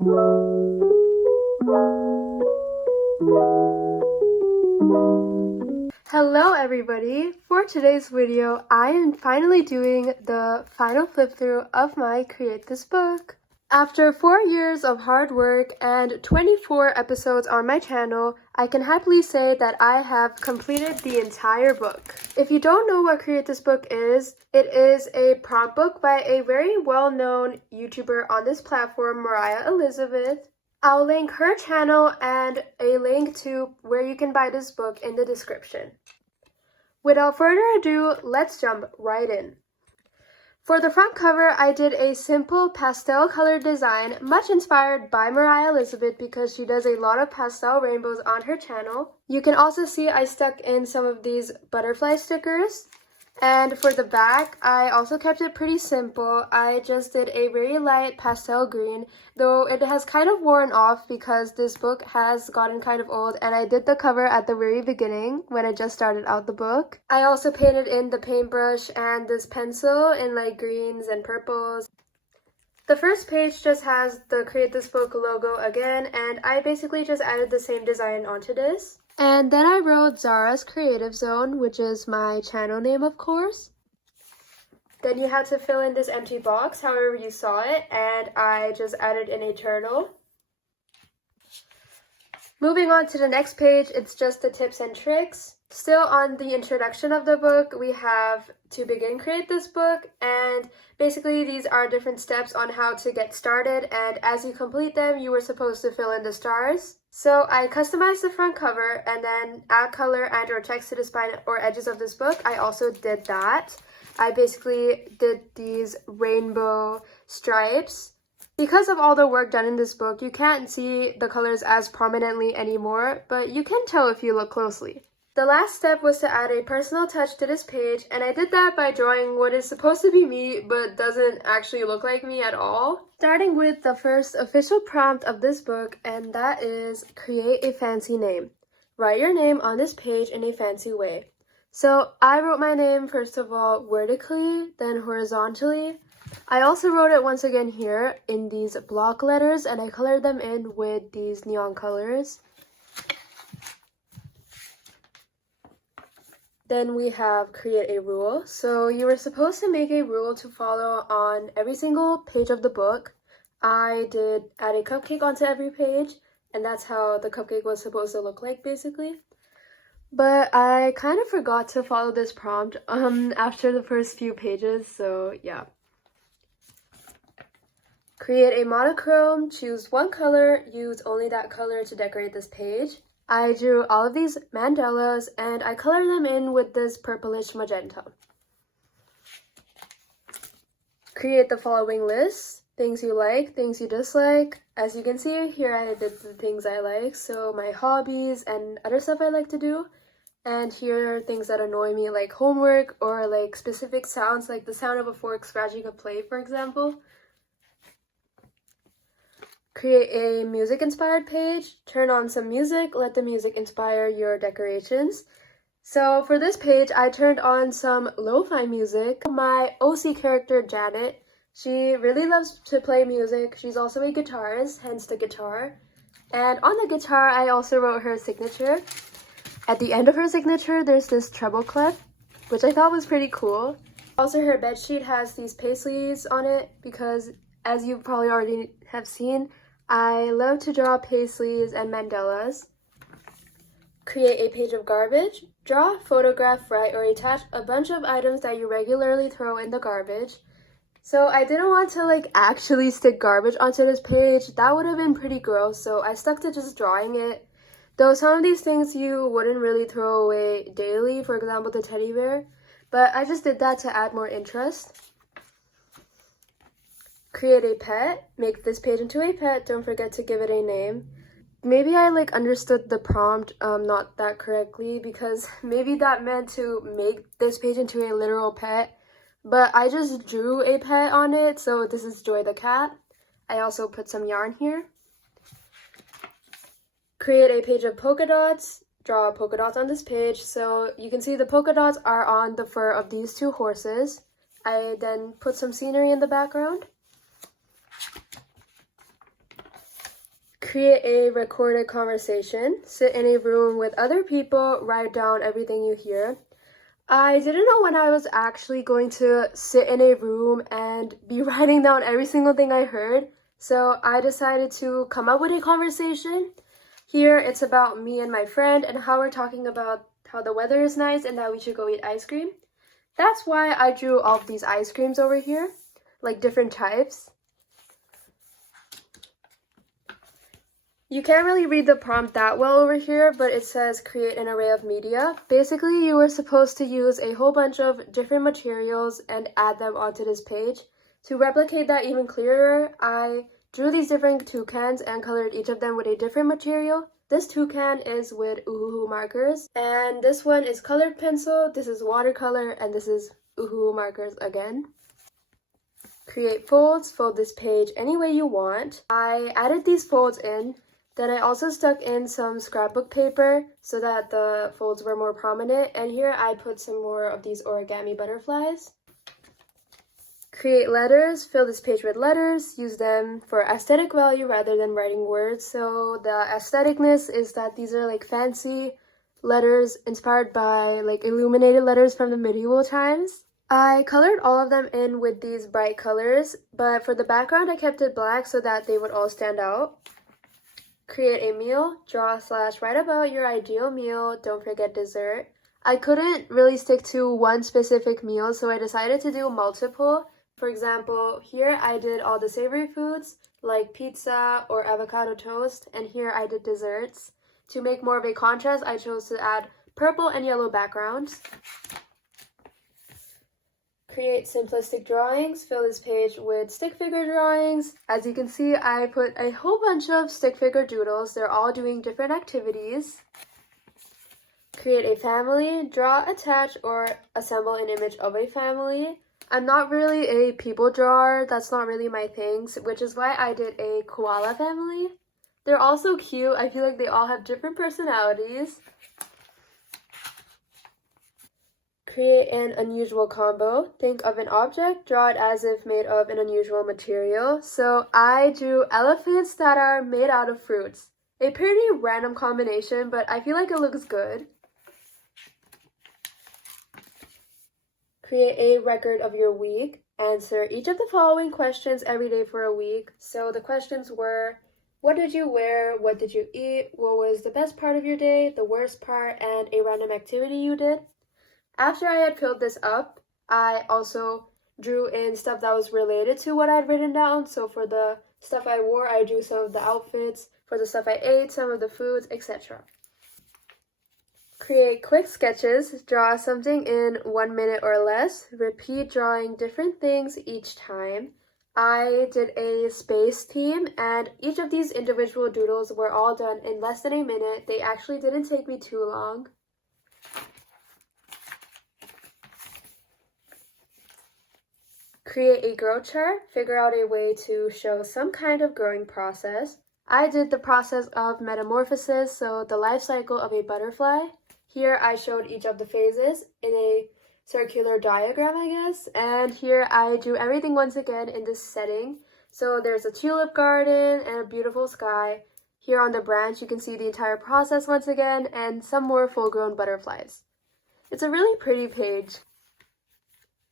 Hello everybody! For today's video, I am finally doing the final flip through of my Create This book. After 4 years of hard work and 24 episodes on my channel, I can happily say that I have completed the entire book. If you don't know what Create This book is, it is a prompt book by a very well-known YouTuber on this platform, Mariah Elizabeth. I'll link her channel and a link to where you can buy this book in the description. Without further ado, let's jump right in. For the front cover, I did a simple pastel color design, much inspired by Mariah Elizabeth because she does a lot of pastel rainbows on her channel. You can also see I stuck in some of these butterfly stickers. And for the back, I also kept it pretty simple. I just did a very light pastel green, though it has kind of worn off because this book has gotten kind of old, and I did the cover at the very beginning when I just started out the book. I also painted in the paintbrush and this pencil in like greens and purples. The first page just has the Create This Book logo again, and I basically just added the same design onto this. And then I wrote Zara's Creative Zone, which is my channel name, of course. Then you had to fill in this empty box however you saw it, and I just added in a turtle. Moving on to the next page, it's just the tips and tricks. Still on the introduction of the book, we have to begin Create This Book, and basically these are different steps on how to get started, and as you complete them, you were supposed to fill in the stars. So I customized the front cover and then add color and or text to the spine or edges of this book. I also did that. I basically did these rainbow stripes. Because of all the work done in this book, you can't see the colors as prominently anymore, but you can tell if you look closely. The last step was to add a personal touch to this page, and I did that by drawing what is supposed to be me but doesn't actually look like me at all. Starting with the first official prompt of this book, and that is create a fancy name. Write your name on this page in a fancy way. So I wrote my name first of all vertically, then horizontally. I also wrote it once again here in these block letters, and I colored them in with these neon colors. Then we have create a rule. So you were supposed to make a rule to follow on every single page of the book. I did add a cupcake onto every page, and that's how the cupcake was supposed to look like basically. But I kind of forgot to follow this prompt after the first few pages, so yeah. Create a monochrome, choose one color, use only that color to decorate this page. I drew all of these mandalas and I colored them in with this purplish magenta. Create the following list: things you like, things you dislike. As you can see here, I did the things I like, so my hobbies and other stuff I like to do. And here are things that annoy me, like homework or like specific sounds, like the sound of a fork scratching a plate, for example. Create a music-inspired page. Turn on some music. Let the music inspire your decorations. So for this page, I turned on some lo-fi music. My OC character, Janet, she really loves to play music. She's also a guitarist, hence the guitar. And on the guitar, I also wrote her signature. At the end of her signature, there's this treble clef, which I thought was pretty cool. Also, her bedsheet has these paisleys on it because, as you probably already have seen, I love to draw paisleys and mandalas. Create a page of garbage. Draw, photograph, write, or attach a bunch of items that you regularly throw in the garbage. So I didn't want to like actually stick garbage onto this page. That would have been pretty gross, so I stuck to just drawing it. Though some of these things you wouldn't really throw away daily, for example the teddy bear, but I just did that to add more interest. Create a pet. Make this page into a pet. Don't forget to give it a name. Maybe I like understood the prompt not that correctly, because maybe that meant to make this page into a literal pet, but I just drew a pet on it, so this is Joy the cat. I also put some yarn here. Create a page of polka dots. Draw polka dots on this page. So you can see the polka dots are on the fur of these two horses. I then put some scenery in the background. Create a recorded conversation. Sit in a room with other people, write down everything you hear. I didn't know when I was actually going to sit in a room and be writing down every single thing I heard, so I decided to come up with a conversation. Here it's about me and my friend and how we're talking about how the weather is nice and that we should go eat ice cream. That's why I drew all of these ice creams over here, like different types. You can't really read the prompt that well over here, but it says create an array of media. Basically, you were supposed to use a whole bunch of different materials and add them onto this page. To replicate that even clearer, I drew these different toucans and colored each of them with a different material. This toucan is with Uhuhu markers, and this one is colored pencil, this is watercolor, and this is Uhuhu markers again. Create folds, fold this page any way you want. I added these folds in. Then I also stuck in some scrapbook paper so that the folds were more prominent, and here I put some more of these origami butterflies. Create letters, fill this page with letters, use them for aesthetic value rather than writing words. So the aestheticness is that these are like fancy letters inspired by like illuminated letters from the medieval times. I colored all of them in with these bright colors, but for the background I kept it black so that they would all stand out. Create a meal, draw/write about your ideal meal, don't forget dessert. I couldn't really stick to one specific meal, so I decided to do multiple. For example, here I did all the savory foods like pizza or avocado toast, and here I did desserts. To make more of a contrast, I chose to add purple and yellow backgrounds. Create simplistic drawings, fill this page with stick figure drawings. As you can see, I put a whole bunch of stick figure doodles. They're all doing different activities. Create a family, draw, attach, or assemble an image of a family. I'm not really a people drawer, that's not really my thing, which is why I did a koala family. They're all so cute, I feel like they all have different personalities. Create an unusual combo. Think of an object, draw it as if made of an unusual material. So I drew elephants that are made out of fruits. A pretty random combination, but I feel like it looks good. Create a record of your week. Answer each of the following questions every day for a week. So the questions were, what did you wear? What did you eat? What was the best part of your day? The worst part? And a random activity you did. After I had filled this up, I also drew in stuff that was related to what I'd written down. So for the stuff I wore, I drew some of the outfits. For the stuff I ate, some of the foods, etc. Create quick sketches. Draw something in 1 minute or less. Repeat drawing different things each time. I did a space theme, and each of these individual doodles were all done in less than a minute. They actually didn't take me too long. Create a grow chart. Figure out a way to show some kind of growing process. I did the process of metamorphosis, so the life cycle of a butterfly. Here I showed each of the phases in a circular diagram, I guess. And here I drew everything once again in this setting. So there's a tulip garden and a beautiful sky. Here on the branch you can see the entire process once again and some more full-grown butterflies. It's a really pretty page.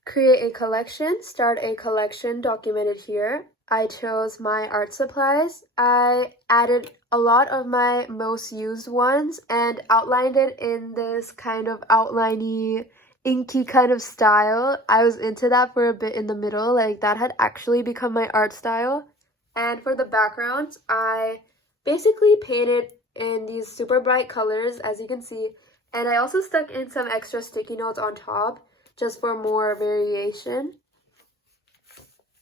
Create a collection, start a collection documented here. I chose my art supplies. I added a lot of my most used ones and outlined it in this kind of outliney, inky kind of style. I was into that for a bit in the middle, like that had actually become my art style. And for the backgrounds, I basically painted in these super bright colors, as you can see, and I also stuck in some extra sticky notes on top, just for more variation.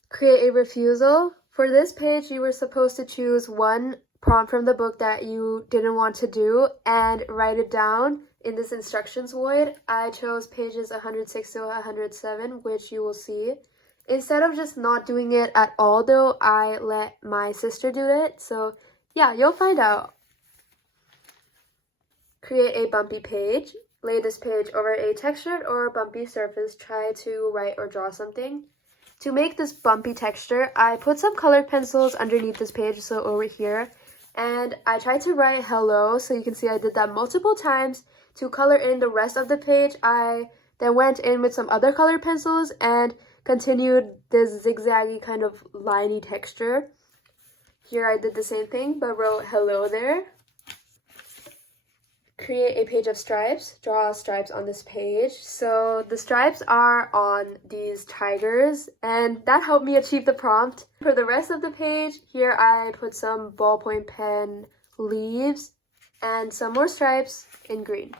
Create a refusal. For this page, you were supposed to choose one prompt from the book that you didn't want to do and write it down in this instructions void. I chose pages 106 to 107, which you will see. Instead of just not doing it at all though, I let my sister do it. So yeah, you'll find out. Create a bumpy page. Lay this page over a textured or bumpy surface. Try to write or draw something. To make this bumpy texture, I put some colored pencils underneath this page, so over here, and I tried to write hello, so you can see I did that multiple times. To color in the rest of the page, I then went in with some other colored pencils and continued this zigzaggy kind of liney texture. Here I did the same thing, but wrote hello there. Create a page of stripes. Draw stripes on this page. So the stripes are on these tigers, and that helped me achieve the prompt. For the rest of the page, here I put some ballpoint pen leaves and some more stripes in green.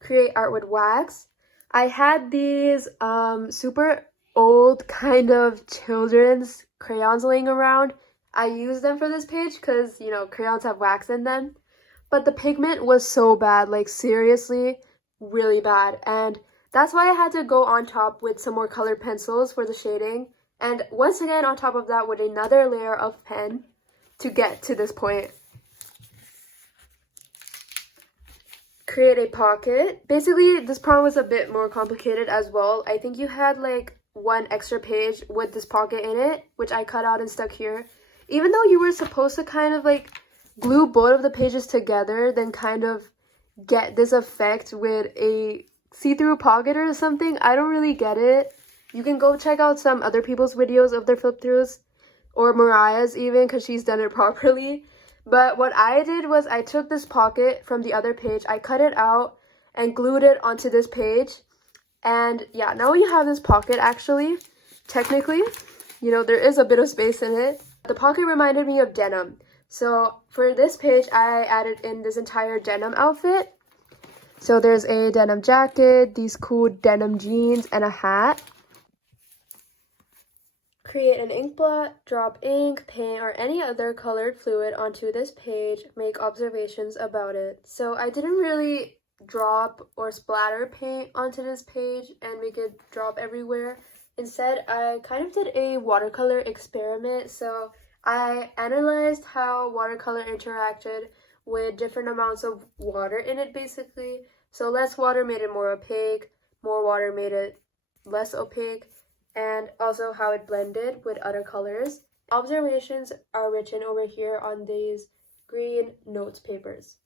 Create art with wax. I had these super old kind of children's crayons laying around. I used them for this page because, you know, crayons have wax in them. But the pigment was so bad, like seriously, really bad. And that's why I had to go on top with some more colored pencils for the shading. And once again on top of that with another layer of pen to get to this point. Create a pocket. Basically, this problem was a bit more complicated as well. I think you had like one extra page with this pocket in it, which I cut out and stuck here. Even though you were supposed to kind of like glue both of the pages together, then kind of get this effect with a see-through pocket or something, I don't really get it. You can go check out some other people's videos of their flip-throughs, or Mariah's even, because she's done it properly. But what I did was I took this pocket from the other page, I cut it out and glued it onto this page. And yeah, now you have this pocket actually. Technically, you know, there is a bit of space in it. The pocket reminded me of denim. So for this page, I added in this entire denim outfit. So there's a denim jacket, these cool denim jeans, and a hat. Create an ink blot, drop ink, paint, or any other colored fluid onto this page, make observations about it. So I didn't really drop or splatter paint onto this page and make it drop everywhere. Instead, I kind of did a watercolor experiment. So I analyzed how watercolor interacted with different amounts of water in it basically. So less water made it more opaque, more water made it less opaque, and also how it blended with other colors. Observations are written over here on these green notes papers.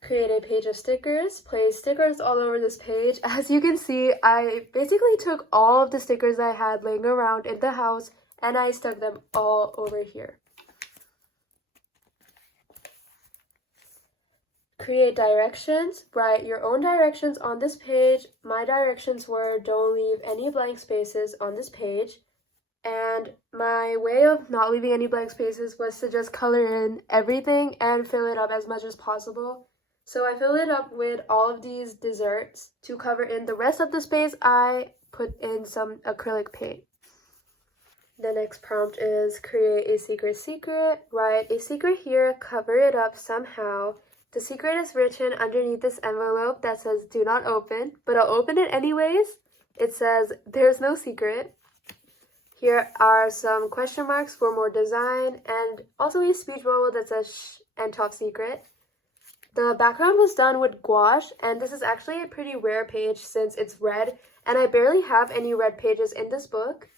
Create a page of stickers. Place stickers all over this page. As you can see, I basically took all of the stickers I had laying around in the house and I stuck them all over here. Create directions. Write your own directions on this page. My directions were don't leave any blank spaces on this page. And my way of not leaving any blank spaces was to just color in everything and fill it up as much as possible. So I filled it up with all of these desserts. To cover in the rest of the space, I put in some acrylic paint. The next prompt is create a secret. Write a secret here, cover it up somehow. The secret is written underneath this envelope that says do not open, but I'll open it anyways. It says there's no secret. Here are some question marks for more design and also a speech bubble that says shh and top secret. The background was done with gouache, and this is actually a pretty rare page since it's red, and I barely have any red pages in this book.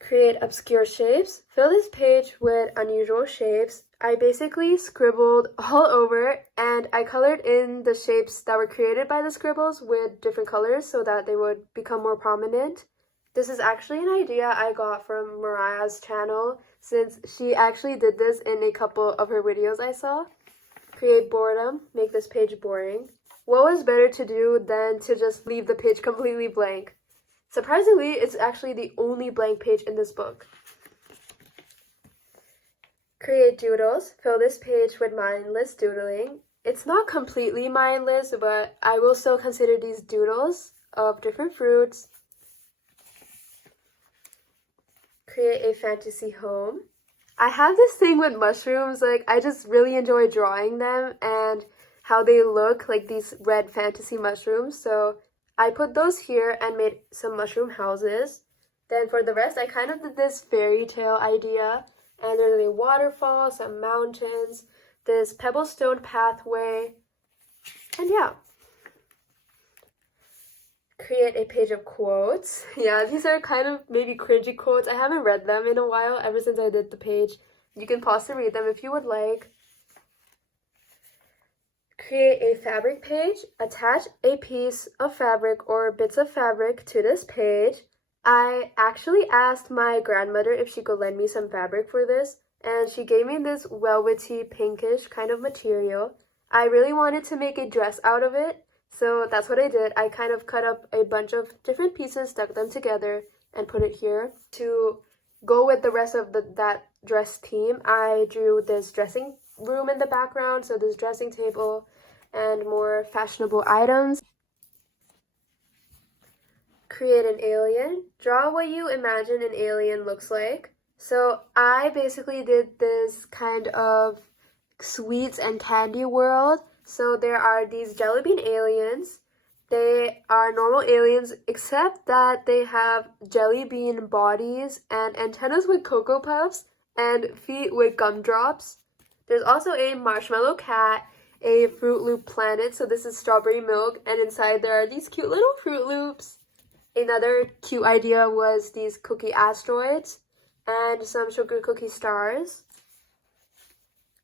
Create obscure shapes. Fill this page with unusual shapes. I basically scribbled all over, and I colored in the shapes that were created by the scribbles with different colors so that they would become more prominent. This is actually an idea I got from Mariah's channel, since she actually did this in a couple of her videos I saw. Create boredom, make this page boring. What was better to do than to just leave the page completely blank? Surprisingly, it's actually the only blank page in this book. Create doodles, fill this page with mindless doodling. It's not completely mindless, but I will still consider these doodles of different fruits. Create a fantasy home. I have this thing with mushrooms, like I just really enjoy drawing them and how they look like these red fantasy mushrooms. So I put those here and made some mushroom houses. Then for the rest, I kind of did this fairy tale idea. And there's a waterfall, some mountains, this pebblestone pathway, and yeah. Create a page of quotes. Yeah, these are kind of maybe cringy quotes. I haven't read them in a while, ever since I did the page. You can pause to read them if you would like. Create a fabric page. Attach a piece of fabric or bits of fabric to this page. I actually asked my grandmother if she could lend me some fabric for this, and she gave me this velvety pinkish kind of material. I really wanted to make a dress out of it, so that's what I did. I kind of cut up a bunch of different pieces, stuck them together, and put it here. To go with the rest of that dress theme, I drew this dressing room in the background, so this dressing table and more fashionable items. Create an alien. Draw what you imagine an alien looks like. So I basically did this kind of sweets and candy world. So there are these jelly bean aliens. They are normal aliens except that they have jelly bean bodies and antennas with Cocoa Puffs and feet with gumdrops. There's also a marshmallow cat, a Fruit Loop planet, so this is strawberry milk, and inside there are these cute little Fruit Loops. Another cute idea was these cookie asteroids and some sugar cookie stars.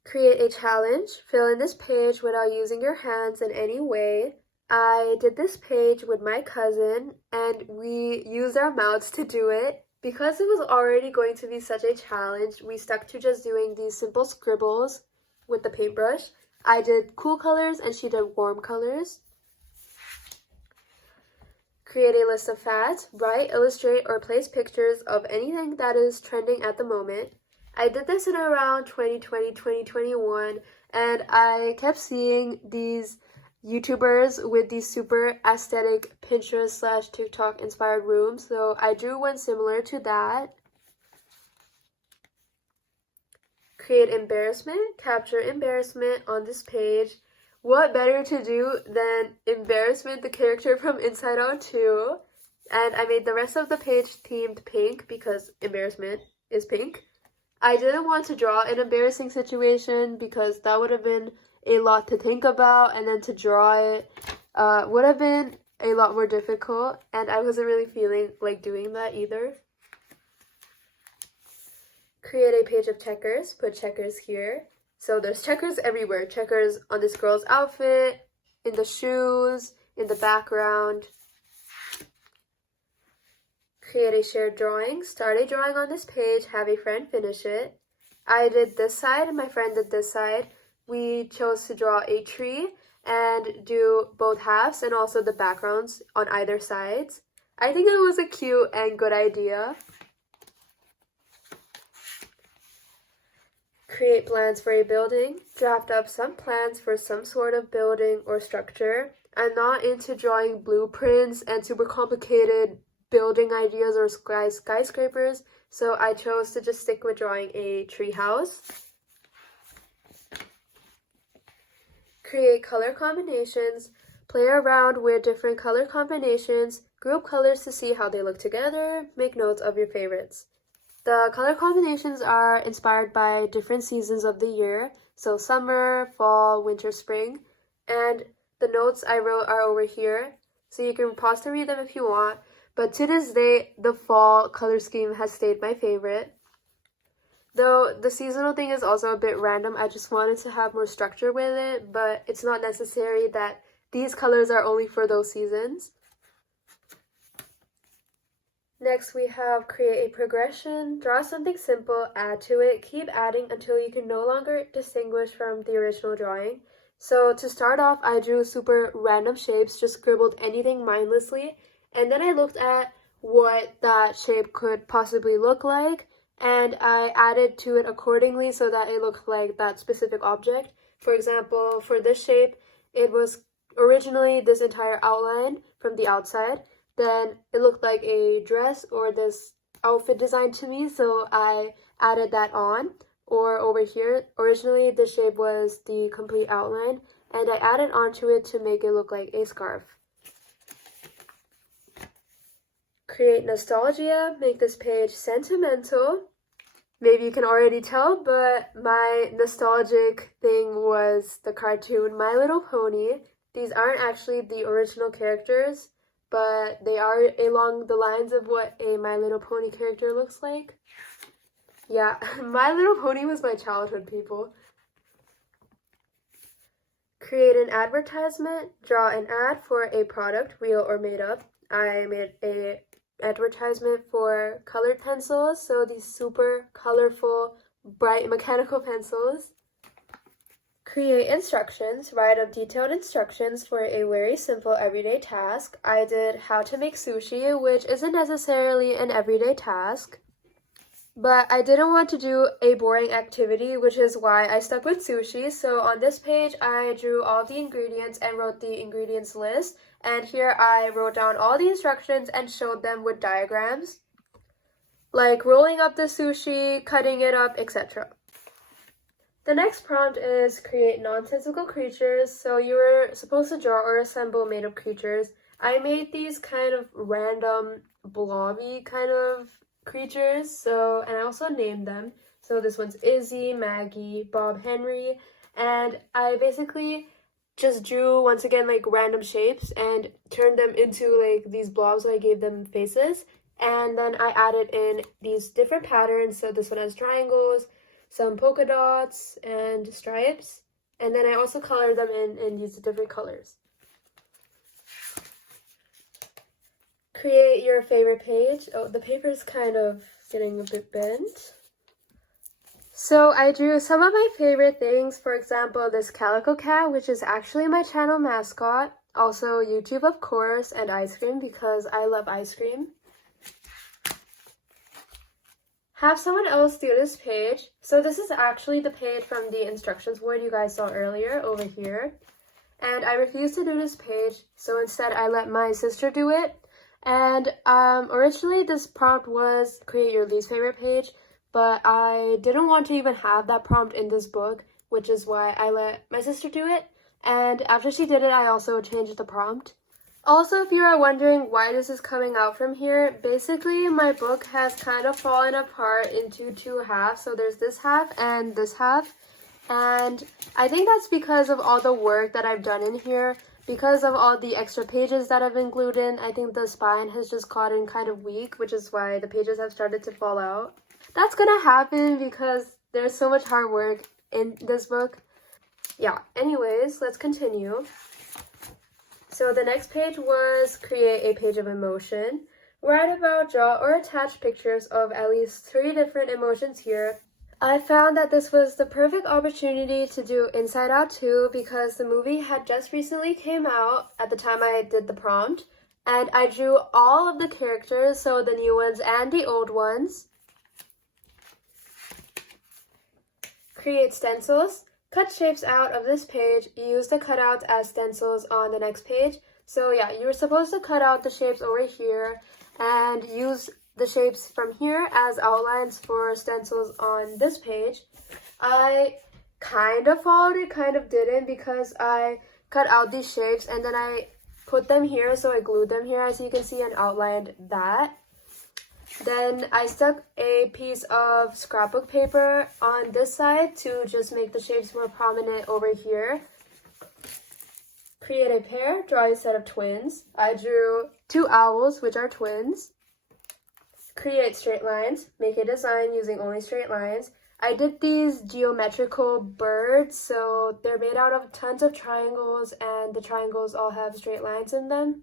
Create a challenge. Fill in this page without using your hands in any way. I did this page with my cousin and we used our mouths to do it. Because it was already going to be such a challenge, we stuck to just doing these simple scribbles with the paintbrush. I did cool colors and she did warm colors. Create a list of fads. Write, illustrate, or place pictures of anything that is trending at the moment. I did this in around 2020, 2021, and I kept seeing these YouTubers with these super aesthetic Pinterest / TikTok inspired rooms, so I drew one similar to that. Create embarrassment. Capture embarrassment on this page. What better to do than Embarrassment, the character from Inside Out 2? And I made the rest of the page themed pink because embarrassment is pink. I didn't want to draw an embarrassing situation because that would have been a lot to think about, and then to draw it would have been a lot more difficult, and I wasn't really feeling like doing that either. Create a page of checkers. Put checkers here. So there's checkers everywhere. Checkers on this girl's outfit, in the shoes, in the background. Create a shared drawing. Start a drawing on this page. Have a friend finish it. I did this side and my friend did this side. We chose to draw a tree and do both halves and also the backgrounds on either sides. I think it was a cute and good idea. Create plans for a building. Draft up some plans for some sort of building or structure. I'm not into drawing blueprints and super complicated building ideas or skyscrapers, so I chose to just stick with drawing a tree house. Create color combinations. Play around with different color combinations. Group colors to see how they look together. Make notes of your favorites. The color combinations are inspired by different seasons of the year, so summer, fall, winter, spring, and the notes I wrote are over here, so you can pause to read them if you want, but to this day, the fall color scheme has stayed my favorite. Though the seasonal thing is also a bit random, I just wanted to have more structure with it, but it's not necessary that these colors are only for those seasons. Next, we have create a progression. Draw something simple, add to it, keep adding until you can no longer distinguish from the original drawing. So to start off, I drew super random shapes, just scribbled anything mindlessly, and then I looked at what that shape could possibly look like, and I added to it accordingly so that it looked like that specific object. For example, for this shape, it was originally this entire outline from the outside. Then it looked like a dress or this outfit design to me, so I added that on. Or over here, originally the shape was the complete outline, and I added onto it to make it look like a scarf. Create nostalgia. Make this page sentimental. Maybe you can already tell, but my nostalgic thing was the cartoon My Little Pony. These aren't actually the original characters, but they are along the lines of what a My Little Pony character looks like. Yeah, My Little Pony was my childhood, people. Create an advertisement. Draw an ad for a product, real or made up. I made a advertisement for colored pencils, so these super colorful, bright mechanical pencils. Create instructions. Write up detailed instructions for a very simple everyday task. I did how to make sushi, which isn't necessarily an everyday task. But I didn't want to do a boring activity, which is why I stuck with sushi. So on this page, I drew all the ingredients and wrote the ingredients list. And here I wrote down all the instructions and showed them with diagrams, like rolling up the sushi, cutting it up, etc. The next prompt is create nonsensical creatures. So you were supposed to draw or assemble made-up creatures. I made these kind of random blobby kind of creatures, and I also named them. So this one's Izzy, Maggie, Bob Henry, and I basically just drew, once again, like random shapes and turned them into like these blobs, so I gave them faces, and then I added in these different patterns. So this one has triangles, some polka dots, and stripes, and then I also colored them in these different colors. Create your favorite page. Oh, the paper is kind of getting a bit bent. So I drew some of my favorite things, for example, this calico cat, which is actually my channel mascot. Also YouTube, of course, and ice cream, because I love ice cream. Have someone else do this page. So this is actually the page from the instructions board you guys saw earlier over here. And I refused to do this page, so instead I let my sister do it. And originally this prompt was create your least favorite page, but I didn't want to even have that prompt in this book, which is why I let my sister do it. And after she did it, I also changed the prompt. Also, if you are wondering why this is coming out from here, basically my book has kind of fallen apart into two halves. So there's this half and this half. And I think that's because of all the work that I've done in here. Because of all the extra pages that I've included, I think the spine has just gotten kind of weak, which is why the pages have started to fall out. That's gonna happen because there's so much hard work in this book. Yeah, anyways, let's continue. So the next page was create a page of emotion. Write about, draw, or attach pictures of at least 3 different emotions here. I found that this was the perfect opportunity to do Inside Out 2 because the movie had just recently came out at the time I did the prompt, and I drew all of the characters, so the new ones and the old ones. Create stencils. Cut shapes out of this page. Use the cutouts as stencils on the next page. So yeah, you were supposed to cut out the shapes over here and use the shapes from here as outlines for stencils on this page. I kind of followed it, kind of didn't, because I cut out these shapes and then I put them here, so I glued them here as you can see and outlined that. Then I stuck a piece of scrapbook paper on this side to just make the shapes more prominent over here. Create a pair, draw a set of twins. I drew 2 owls, which are twins. Create straight lines. Make a design using only straight lines. I did these geometrical birds, so they're made out of tons of triangles, and the triangles all have straight lines in them.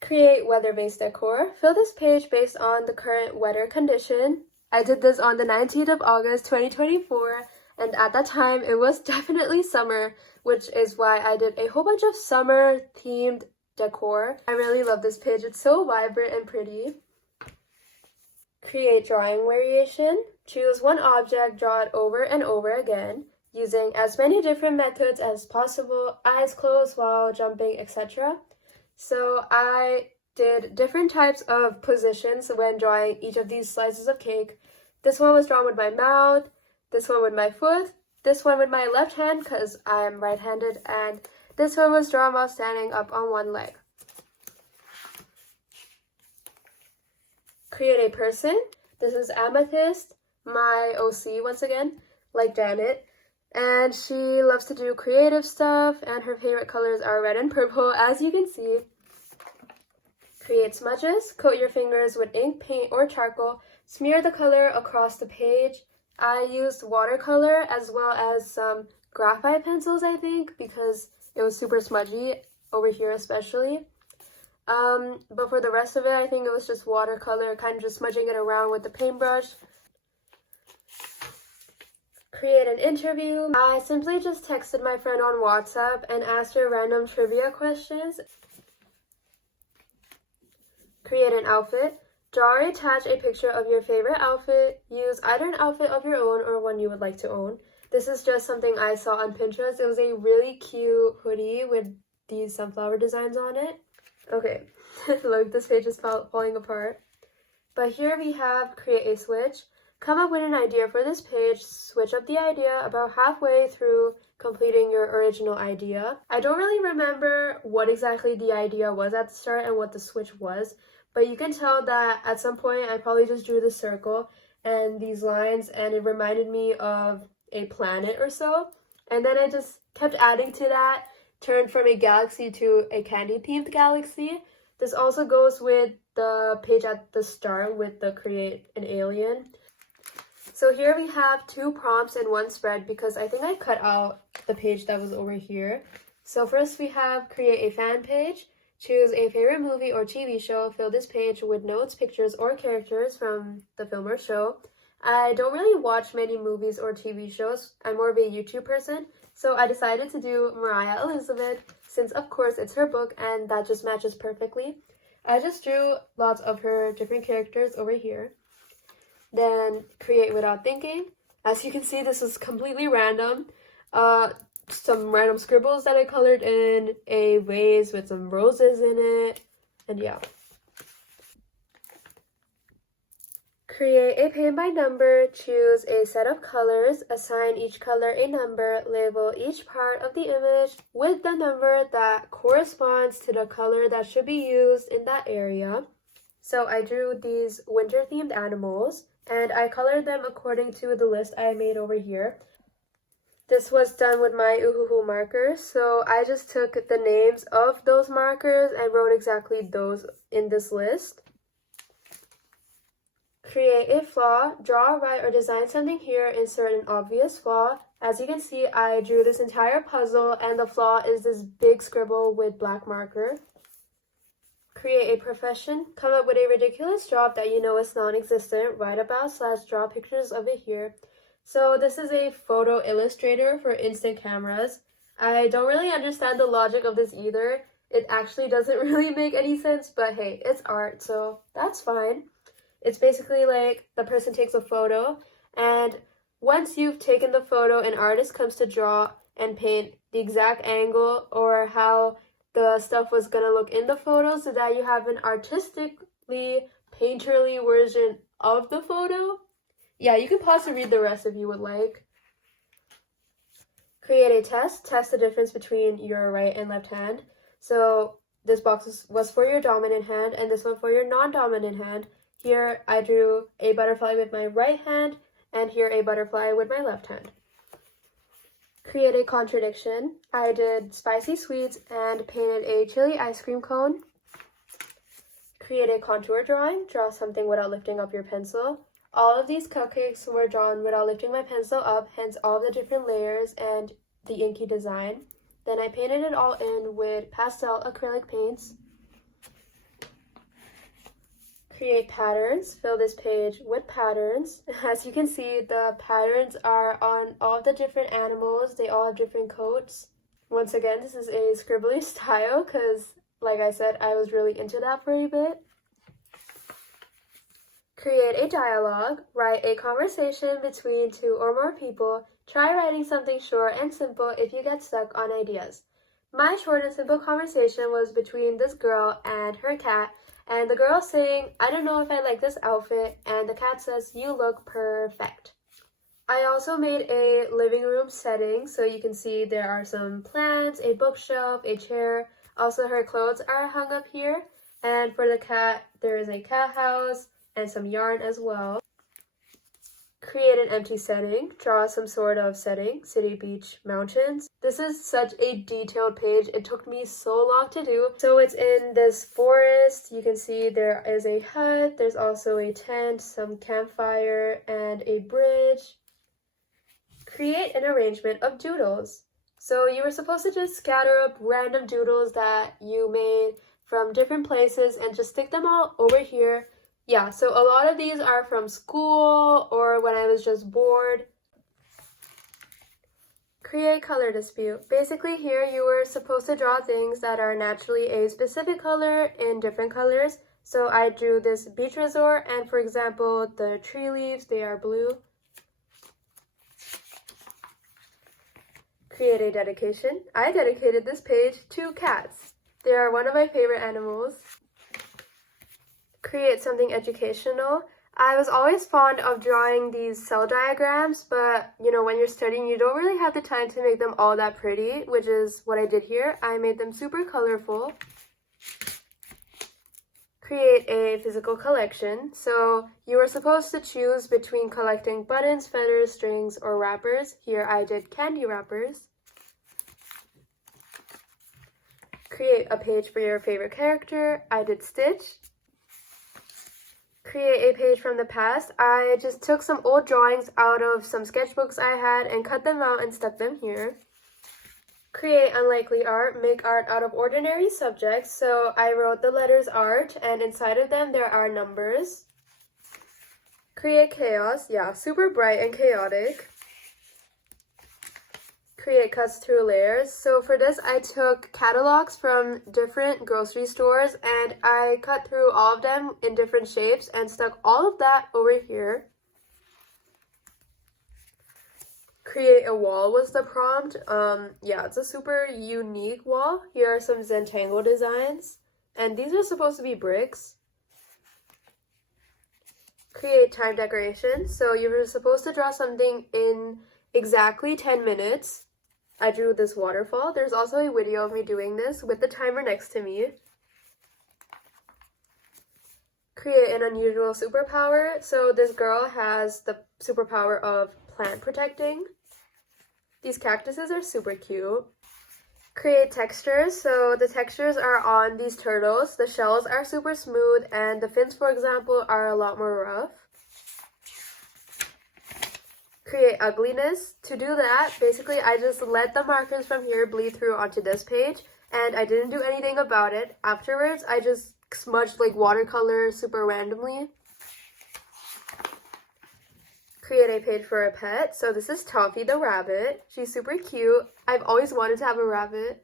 Create weather-based decor. Fill this page based on the current weather condition. I did this on the 19th of August, 2024, and at that time it was definitely summer, which is why I did a whole bunch of summer-themed decor. I really love this page. It's so vibrant and pretty. Create drawing variation. Choose one object, draw it over and over again, using as many different methods as possible, eyes closed while jumping, etc. So I did different types of positions when drawing each of these slices of cake. This one was drawn with my mouth, this one with my foot, this one with my left hand because I'm right-handed, and this one was drawn while standing up on one leg. Create a person. This is Amethyst, my OC once again, like Janet. And she loves to do creative stuff, and her favorite colors are red and purple, as you can see. Create smudges. Coat your fingers with ink, paint, or charcoal. Smear the color across the page. I used watercolor as well as some graphite pencils, I think, because it was super smudgy over here especially. But for the rest of it, I think it was just watercolor, kind of just smudging it around with the paintbrush. Create an interview. I simply just texted my friend on WhatsApp and asked her random trivia questions. Create an outfit. Draw or attach a picture of your favorite outfit. Use either an outfit of your own or one you would like to own. This is just something I saw on Pinterest. It was a really cute hoodie with these sunflower designs on it. Okay, look, this page is falling apart. But here we have create a switch. Come up with an idea for this page. Switch up the idea about halfway through completing your original idea. I don't really remember what exactly the idea was at the start and what the switch was, but you can tell that at some point I probably just drew the circle and these lines, and it reminded me of a planet or so. And then I just kept adding to that, turned from a galaxy to a candy-themed galaxy. This also goes with the page at the start with the create an alien. So here we have 2 prompts and 1 spread because I think I cut out the page that was over here. So first we have create a fan page. Choose a favorite movie or TV show. Fill this page with notes, pictures, or characters from the film or show. I don't really watch many movies or TV shows. I'm more of a YouTube person. So I decided to do Mariah Elizabeth since of course it's her book and that just matches perfectly. I just drew lots of her different characters over here. Then create without thinking. As you can see, this is completely random. Some random scribbles that I colored in a vase with some roses in it, and yeah. Create a paint by number. Choose a set of colors. Assign each color a number. Label each part of the image with the number that corresponds to the color that should be used in that area. So I drew these winter-themed animals, and I colored them according to the list I made over here. This was done with my Uhuhu markers, so I just took the names of those markers and wrote exactly those in this list. Create a flaw. Draw, write, or design something here. Insert an obvious flaw. As you can see, I drew this entire puzzle, and the flaw is this big scribble with black marker. Create a profession. Come up with a ridiculous job that you know is non-existent. Write about / draw pictures of it here. So this is a photo illustrator for instant cameras. I don't really understand the logic of this either. It actually doesn't really make any sense, but hey, it's art, so that's fine. It's basically like the person takes a photo, and once you've taken the photo, an artist comes to draw and paint the exact angle or how the stuff was gonna look in the photo so that you have an artistically, painterly version of the photo. Yeah, you can pause to read the rest if you would like. Create a test. Test the difference between your right and left hand. So this box was for your dominant hand and this one for your non-dominant hand. Here I drew a butterfly with my right hand and here a butterfly with my left hand. Create a contradiction. I did spicy sweets and painted a chili ice cream cone. Create a contour drawing. Draw something without lifting up your pencil. All of these cupcakes were drawn without lifting my pencil up, hence all the different layers and the inky design. Then I painted it all in with pastel acrylic paints. Create patterns. Fill this page with patterns. As you can see, the patterns are on all the different animals. They all have different coats. Once again, this is a scribbly style because, like I said, I was really into that for a bit. Create a dialogue. Write a conversation between 2 or more people. Try writing something short and simple if you get stuck on ideas. My short and simple conversation was between this girl and her cat, and the girl saying, "I don't know if I like this outfit," and the cat says, "You look perfect." I also made a living room setting, so you can see there are some plants, a bookshelf, a chair. Also, her clothes are hung up here, and for the cat, there is a cat house and some yarn as well. Create an empty setting. Draw some sort of setting. City, beach, mountains. This is such a detailed page. It took me so long to do. So it's in this forest. You can see there is a hut. There's also a tent, some campfire, and a bridge. Create an arrangement of doodles. So you were supposed to just scatter up random doodles that you made from different places and just stick them all over here. Yeah, so a lot of these are from school or when I was just bored. Create color dispute. Basically here you were supposed to draw things that are naturally a specific color in different colors. So I drew this beach resort, and for example, the tree leaves, they are blue. Create a dedication. I dedicated this page to cats. They are one of my favorite animals. Create something educational. I was always fond of drawing these cell diagrams, but you know, when you're studying, you don't really have the time to make them all that pretty, which is what I did here. I made them super colorful. Create a physical collection. So you were supposed to choose between collecting buttons, feathers, strings, or wrappers. Here I did candy wrappers. Create a page for your favorite character. I did Stitch. Create a page from the past. I just took some old drawings out of some sketchbooks I had and cut them out and stuck them here. Create unlikely art. Make art out of ordinary subjects. So I wrote the letters art, and inside of them there are numbers. Create chaos. Yeah, super bright and chaotic. Create cuts through layers. So for this I took catalogs from different grocery stores and I cut through all of them in different shapes and stuck all of that over here. Create a wall was the prompt. Yeah, it's a super unique wall. Here are some Zentangle designs, and these are supposed to be bricks. Create time decoration. So you were supposed to draw something in exactly 10 minutes. I drew this waterfall. There's also a video of me doing this with the timer next to me. Create an unusual superpower. So this girl has the superpower of plant protecting. These cactuses are super cute. Create textures. So the textures are on these turtles. The shells are super smooth and the fins, for example, are a lot more rough. Create ugliness. To do that, basically I just let the markers from here bleed through onto this page and I didn't do anything about it. Afterwards, I just smudged like watercolor super randomly. Create a page for a pet. So this is Toffee the rabbit. She's super cute. I've always wanted to have a rabbit.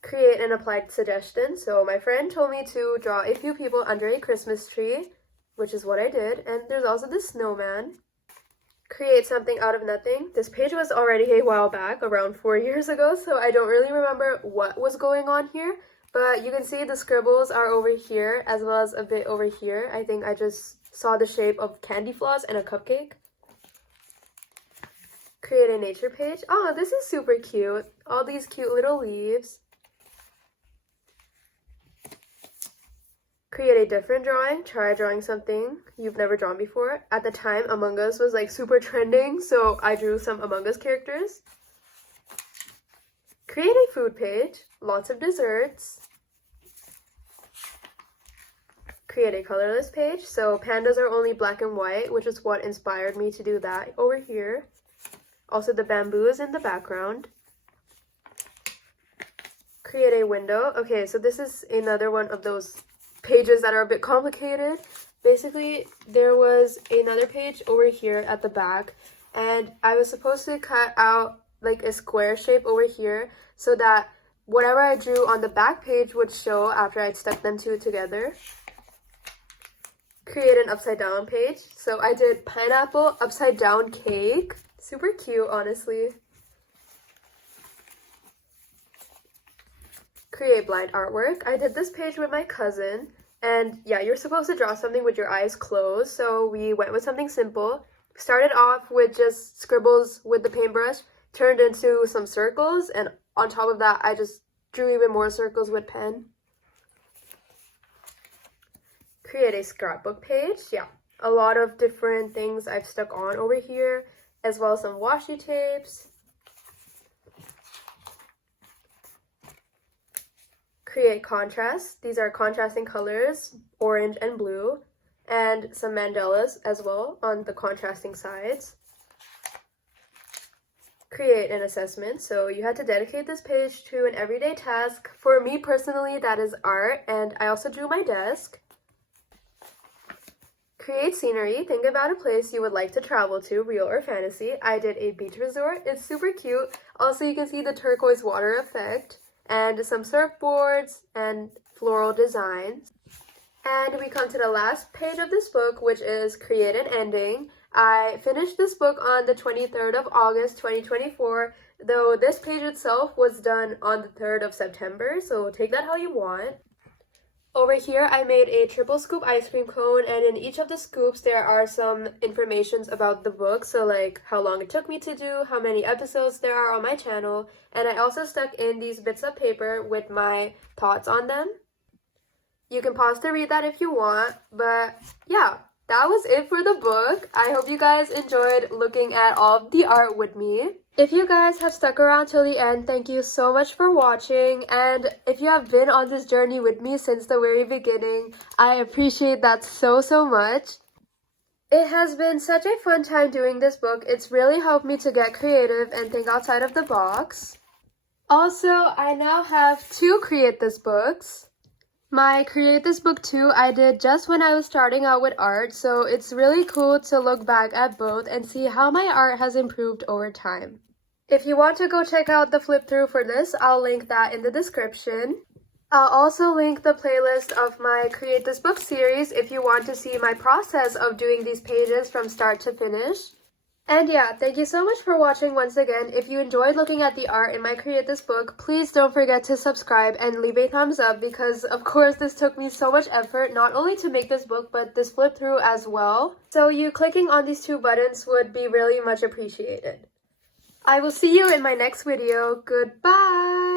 Create an applied suggestion. So my friend told me to draw a few people under a Christmas tree, which is what I did. And there's also this snowman. Create something out of nothing. This page was already a while back, around 4 years ago, so I don't really remember what was going on here. But you can see the scribbles are over here as well as a bit over here. I think I just saw the shape of candy floss and a cupcake. Create a nature page. Oh, this is super cute. All these cute little leaves. Create a different drawing. Try drawing something you've never drawn before. At the time, Among Us was like super trending, so I drew some Among Us characters. Create a food page. Lots of desserts. Create a colorless page. So pandas are only black and white, which is what inspired me to do that over here. Also the bamboo is in the background. Create a window. Okay, so this is another one of those pages that are a bit complicated. Basically, there was another page over here at the back, and I was supposed to cut out like a square shape over here so that whatever I drew on the back page would show after I'd stuck them two together. Create an upside down page. So I did pineapple upside down cake. Super cute, honestly. Create blind artwork. I did this page with my cousin, and yeah, you're supposed to draw something with your eyes closed, so we went with something simple. Started off with just scribbles with the paintbrush, turned into some circles, and on top of that I just drew even more circles with pen. Create a scrapbook page. Yeah, a lot of different things I've stuck on over here, as well as some washi tapes. Create contrast. These are contrasting colors, orange and blue, and some mandalas as well on the contrasting sides. Create an assessment. So you had to dedicate this page to an everyday task. For me personally, that is art, and I also drew my desk. Create scenery. Think about a place you would like to travel to, real or fantasy. I did a beach resort. It's super cute. Also, you can see the turquoise water effect and some surfboards and floral designs. And we come to the last page of this book, which is create an ending. I finished this book on the 23rd of August 2024, though this page itself was done on the 3rd of September, so take that how you want. Over here, I made a triple scoop ice cream cone, and in each of the scoops, there are some informations about the book, so like how long it took me to do, how many episodes there are on my channel, and I also stuck in these bits of paper with my thoughts on them. You can pause to read that if you want, but yeah, that was it for the book. I hope you guys enjoyed looking at all of the art with me. If you guys have stuck around till the end, thank you so much for watching. And if you have been on this journey with me since the very beginning, I appreciate that so much. It has been such a fun time doing this book. It's really helped me to get creative and think outside of the box. Also, I now have 2 Create This books. My Create This book 2 I did just when I was starting out with art, so it's really cool to look back at both and see how my art has improved over time. If you want to go check out the flip through for this, I'll link that in the description. I'll also link the playlist of my Create This book series if you want to see my process of doing these pages from start to finish. And yeah, thank you so much for watching once again. If you enjoyed looking at the art in my Create This book, please don't forget to subscribe and leave a thumbs up because of course this took me so much effort not only to make this book but this flip through as well. So you clicking on these 2 buttons would be really much appreciated. I will see you in my next video. Goodbye!